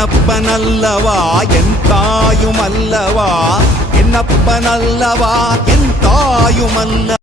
என்னப்பனல்லவா? என் தாயும் அல்லவா? என்னப்பனல்லவா? என் தாயும் அல்ல